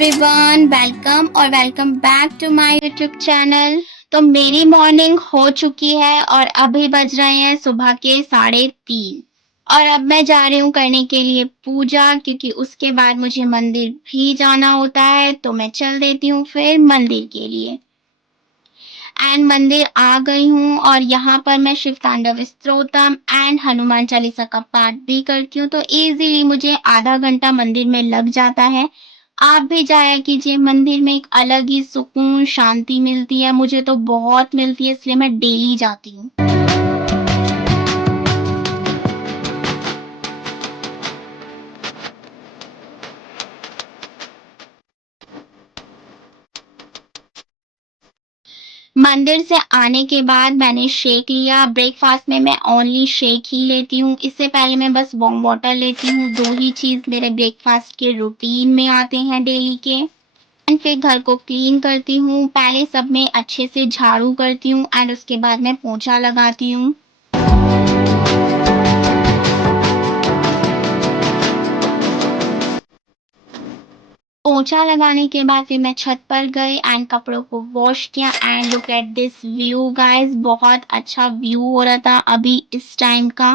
Everyone, welcome back to my YouTube channel. तो मेरी morning हो चुकी है और अभी बज रहे हैं सुबह के 3:30 और अब मैं जा रही हूँ करने के लिए पूजा, क्योंकि उसके बाद मुझे मंदिर भी जाना होता है। तो मैं चल देती हूँ फिर मंदिर के लिए। एंड मंदिर आ गई हूँ और यहाँ पर मैं शिव तांडव स्तोत्रम एंड हनुमान चालीसा का पाठ भी करती हूँ। तो इजीली मुझे आधा घंटा मंदिर में लग जाता है। आप भी जाया कीजिए, मंदिर में एक अलग ही सुकून शांति मिलती है, मुझे तो बहुत मिलती है, इसलिए मैं डेली जाती हूँ। मंदिर से आने के बाद मैंने शेक लिया। ब्रेकफास्ट में मैं ओनली शेक ही लेती हूँ। इससे पहले मैं बस वार्म वाटर लेती हूँ। 2 ही चीज़ मेरे ब्रेकफास्ट के रूटीन में आते हैं डेली के। एंड फिर घर को क्लीन करती हूँ। पहले सब में अच्छे से झाड़ू करती हूँ एंड उसके बाद मैं पोंछा लगाती हूँ। पोंछा लगाने के बाद फिर मैं छत पर गई एंड कपड़ों को वॉश किया। And look at this view guys, बहुत अच्छा व्यू हो रहा था अभी इस टाइम का।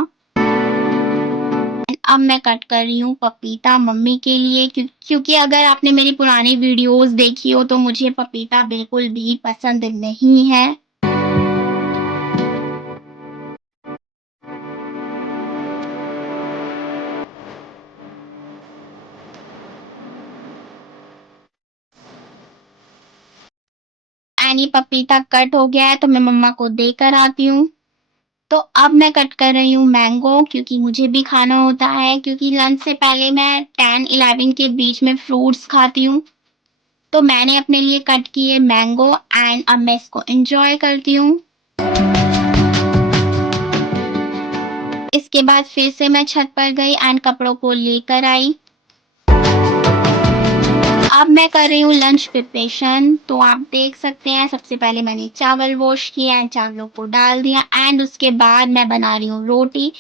अब मैं कट कर रही हूँ पपीता मम्मी के लिए, क्योंकि अगर आपने मेरी पुरानी वीडियोस देखी हो तो मुझे पपीता बिल्कुल भी पसंद नहीं है। एंड ये पपीता कट हो गया है तो मैं मम्मा को देकर आती हूँ। तो अब मैं कट कर रही हूँ मैंगो, क्योंकि मुझे भी खाना होता है, क्योंकि लंच से पहले मैं 10-11 के बीच में फ्रूट्स खाती हूँ। तो मैंने अपने लिए कट किए मैंगो एंड अब मैं इसको एंजॉय करती हूँ। इसके बाद फिर से मैं छत पर गई एंड कपड़ों को लेकर आई। अब मैं कर रही हूँ लंच प्रिपरेशन। तो आप देख सकते हैं, सबसे पहले मैंने चावल वॉश किया एंड चावलों को डाल दिया एंड उसके बाद मैं बना रही हूँ रोटी।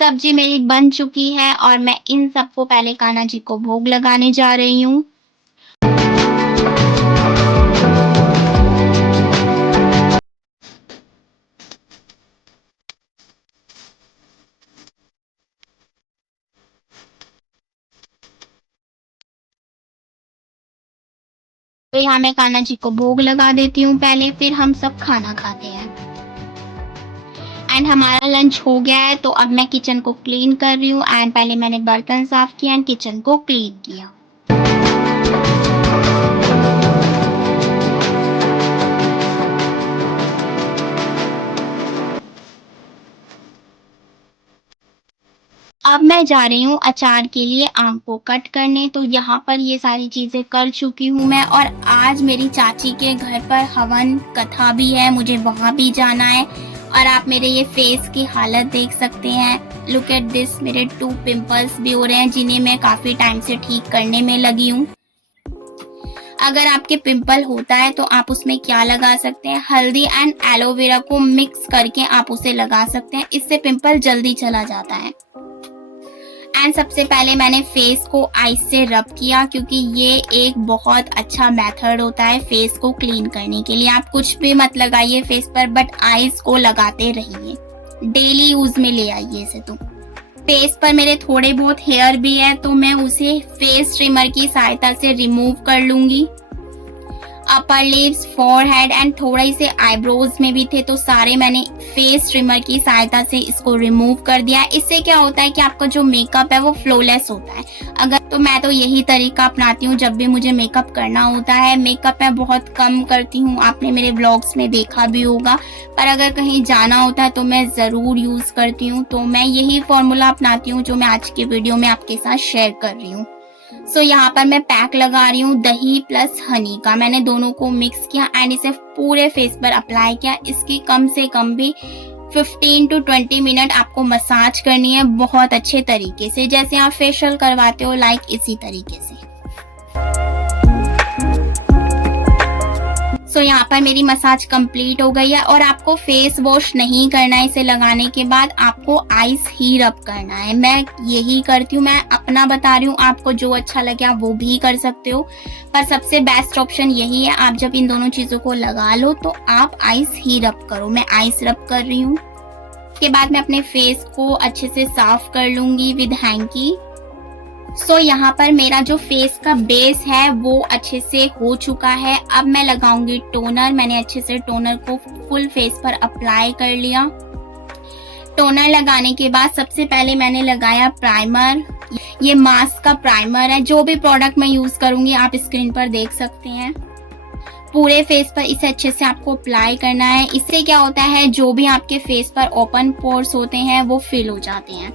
सब्जी मेरी बन चुकी है और मैं इन सबको पहले कान्हा जी को भोग लगाने जा रही हूँ। तो यहाँ मैं कान्हा जी को भोग लगा देती हूँ पहले, फिर हम सब खाना खाते हैं। एंड हमारा लंच हो गया है तो अब मैं किचन को क्लीन कर रही हूँ। एंड पहले मैंने बर्तन साफ किया एंड किचन को क्लीन किया। अब मैं जा रही हूँ अचार के लिए आम को कट करने। तो यहाँ पर ये सारी चीज़ें कर चुकी हूँ मैं, और आज मेरी चाची के घर पर हवन कथा भी है, मुझे वहाँ भी जाना है। और आप मेरे ये फेस की हालत देख सकते हैं। लुक एट दिस, मेरे 2 पिंपल्स भी हो रहे हैं जिन्हें मैं काफ़ी टाइम से ठीक करने में लगी हूँ। अगर आपके पिंपल होता है तो आप उसमें क्या लगा सकते हैं, हल्दी एंड एलोवेरा को मिक्स करके आप उसे लगा सकते हैं, इससे पिंपल जल्दी चला जाता है। एंड सबसे पहले मैंने फेस को आइस से रब किया, क्योंकि ये एक बहुत अच्छा मेथड होता है फेस को क्लीन करने के लिए। आप कुछ भी मत लगाइए फेस पर, बट आइस को लगाते रहिए, डेली यूज में ले आइए इसे। तो फेस पर मेरे थोड़े बहुत हेयर भी है तो मैं उसे फेस ट्रिमर की सहायता से रिमूव कर लूंगी। अपर लिप्स, फोरहेड एंड थोड़े से आईब्रोज में भी थे तो सारे मैंने फेस ट्रिमर की सहायता से इसको रिमूव कर दिया। इससे क्या होता है कि आपका जो मेकअप है वो फ्लॉलेस होता है। अगर तो मैं तो यही तरीका अपनाती हूँ जब भी मुझे मेकअप करना होता है। मेकअप मैं बहुत कम करती हूँ, आपने मेरे व्लॉग्स में देखा भी होगा, पर अगर कहीं जाना होता है तो मैं ज़रूर यूज़ करती हूँ। तो मैं यही फॉर्मूला अपनाती हूँ जो मैं आज के वीडियो में आपके साथ शेयर कर रही हूँ। सो यहाँ पर मैं पैक लगा रही हूँ दही प्लस हनी का। मैंने दोनों को मिक्स किया एंड इसे पूरे फेस पर अप्लाई किया। इसकी कम से कम भी 15 to 20 मिनट आपको मसाज करनी है बहुत अच्छे तरीके से, जैसे आप फेशियल करवाते हो, लाइक इसी तरीके से। सो यहाँ पर मेरी मसाज कंप्लीट हो गई है और आपको फेस वॉश नहीं करना है। इसे लगाने के बाद आपको आइस ही रब करना है। मैं यही करती हूँ, मैं अपना बता रही हूँ, आपको जो अच्छा लगे आप वो भी कर सकते हो, पर सबसे बेस्ट ऑप्शन यही है। आप जब इन दोनों चीज़ों को लगा लो तो आप आइस ही रब करो। मैं आइस रब कर रही हूँ। उसके बाद मैं अपने फेस को अच्छे से साफ कर लूँगी विद हैंकी। सो यहाँ पर मेरा जो फेस का बेस है वो अच्छे से हो चुका है। अब मैं लगाऊंगी टोनर। मैंने अच्छे से टोनर को फुल फेस पर अप्लाई कर लिया। टोनर लगाने के बाद सबसे पहले मैंने लगाया प्राइमर। ये मास्क का प्राइमर है। जो भी प्रोडक्ट मैं यूज करूंगी आप स्क्रीन पर देख सकते हैं। पूरे फेस पर इसे अच्छे से आपको अप्लाई करना है। इससे क्या होता है, जो भी आपके फेस पर ओपन पोर्स होते हैं वो फिल हो जाते हैं।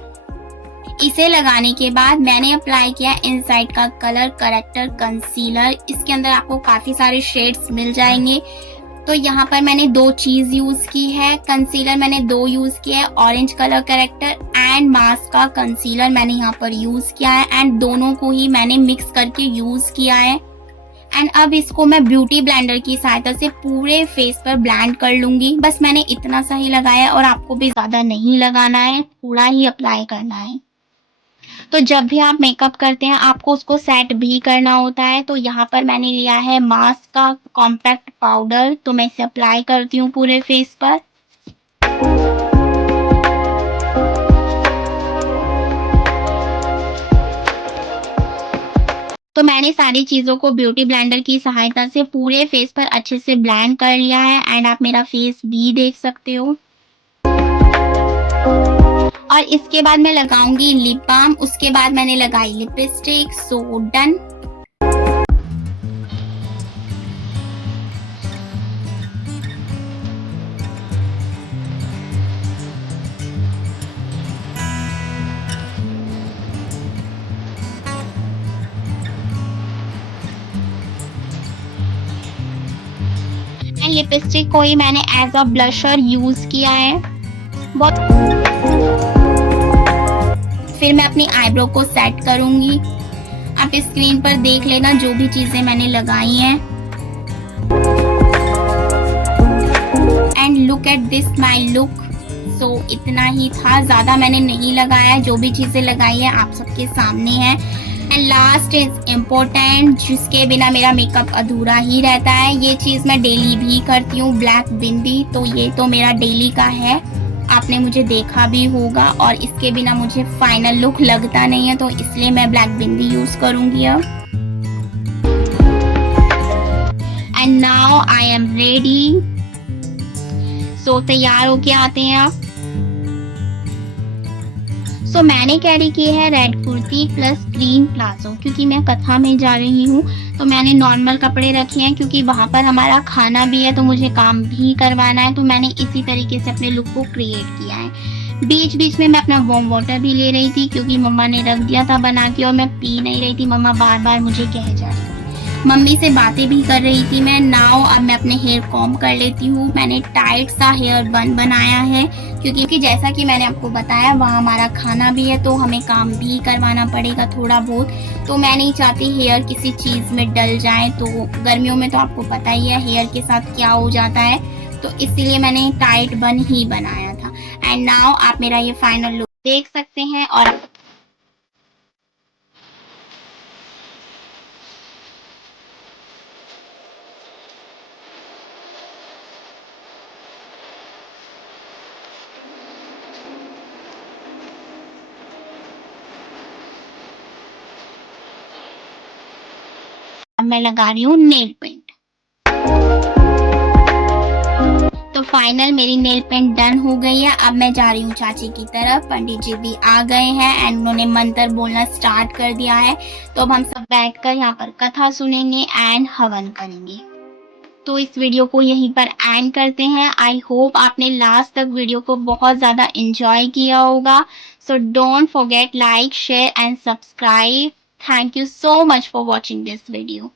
इसे लगाने के बाद मैंने अप्लाई किया इनसाइड का कलर करेक्टर कंसीलर। इसके अंदर आपको काफी सारे शेड्स मिल जाएंगे। तो यहाँ पर मैंने 2 चीज यूज की है। कंसीलर मैंने 2 यूज किया है, orange colour corrector and mask का कंसीलर मैंने यहाँ पर यूज किया है एंड दोनों को ही मैंने मिक्स करके यूज किया है। एंड अब इसको मैं ब्यूटी ब्लेंडर की सहायता से पूरे फेस पर ब्लेंड कर लूंगी। बस मैंने इतना सा ही लगाया और आपको भी ज्यादा नहीं लगाना है, थोड़ा ही अप्लाई करना है। तो जब भी आप मेकअप करते हैं आपको उसको सेट भी करना होता है। तो यहाँ पर मैंने लिया है मास्क का कॉम्पैक्ट पाउडर। तो मैं इसे अप्लाई करती हूँ पूरे फेस पर। तो मैंने सारी चीज़ों को ब्यूटी ब्लेंडर की सहायता से पूरे फेस पर अच्छे से ब्लेंड कर लिया है एंड आप मेरा फेस भी देख सकते हो। और इसके बाद मैं लगाऊंगी लिप बाम। उसके बाद मैंने लगाई लिपस्टिक। So done. लिपस्टिक को ही मैंने एज अ ब्लशर यूज किया है। फिर मैं अपनी आईब्रो को सेट करूंगी। आप स्क्रीन पर देख लेना जो भी चीजें मैंने लगाई हैं। And look at this my look. So इतना ही था, ज्यादा मैंने नहीं लगाया। जो भी चीजें लगाई है आप सबके सामने है। एंड लास्ट इज इम्पोर्टेंट, जिसके बिना मेरा मेकअप अधूरा ही रहता है। ये चीज मैं डेली भी करती हूँ, ब्लैक बिंदी। तो ये तो मेरा डेली का है, आपने मुझे देखा भी होगा। और इसके बिना मुझे फाइनल लुक लगता नहीं है, तो इसलिए मैं ब्लैक बिंदी यूज करूंगी अब। And now I am ready. So तैयार होके आते हैं आप। सो मैंने कैरी की है red kurti plus green palazzo, क्योंकि मैं कथा में जा रही हूँ। तो मैंने नॉर्मल कपड़े रखे हैं क्योंकि वहाँ पर हमारा खाना भी है, तो मुझे काम भी करवाना है। तो मैंने इसी तरीके से अपने लुक को क्रिएट किया है। बीच बीच में मैं अपना वार्म वाटर भी ले रही थी क्योंकि मम्मा ने रख दिया था बना के और मैं पी नहीं रही थी। मम्मा बार बार मुझे कह जा रही थी। मम्मी से बातें भी कर रही थी मैं। नाउ अब मैं अपने हेयर कॉम्ब कर लेती हूँ। मैंने टाइट सा हेयर बन बनाया है क्योंकि जैसा कि मैंने आपको बताया वहाँ हमारा खाना भी है, तो हमें काम भी करवाना पड़ेगा थोड़ा बहुत। तो मैं नहीं चाहती हेयर किसी चीज़ में डल जाए। तो गर्मियों में तो आपको पता ही है हेयर के साथ क्या हो जाता है, तो इसीलिए मैंने टाइट बन ही बनाया था। एंड नाउ आप मेरा ये फाइनल लुक देख सकते हैं। और अब मैं लगा रही हूँ नेल पेंट। तो फाइनल मेरी नेल पेंट डन हो गई है। अब मैं जा रही हूँ चाची की तरफ। पंडित जी भी आ गए हैं एंड उन्होंने मंत्र बोलना स्टार्ट कर दिया है। तो अब हम सब बैठकर यहाँ पर कथा सुनेंगे एंड हवन करेंगे। तो इस वीडियो को यहीं पर एंड करते हैं। आई होप आपने लास्ट तक वीडियो को बहुत ज़्यादा इंजॉय किया होगा। So don't forget like share and subscribe. Thank you so much for watching this video.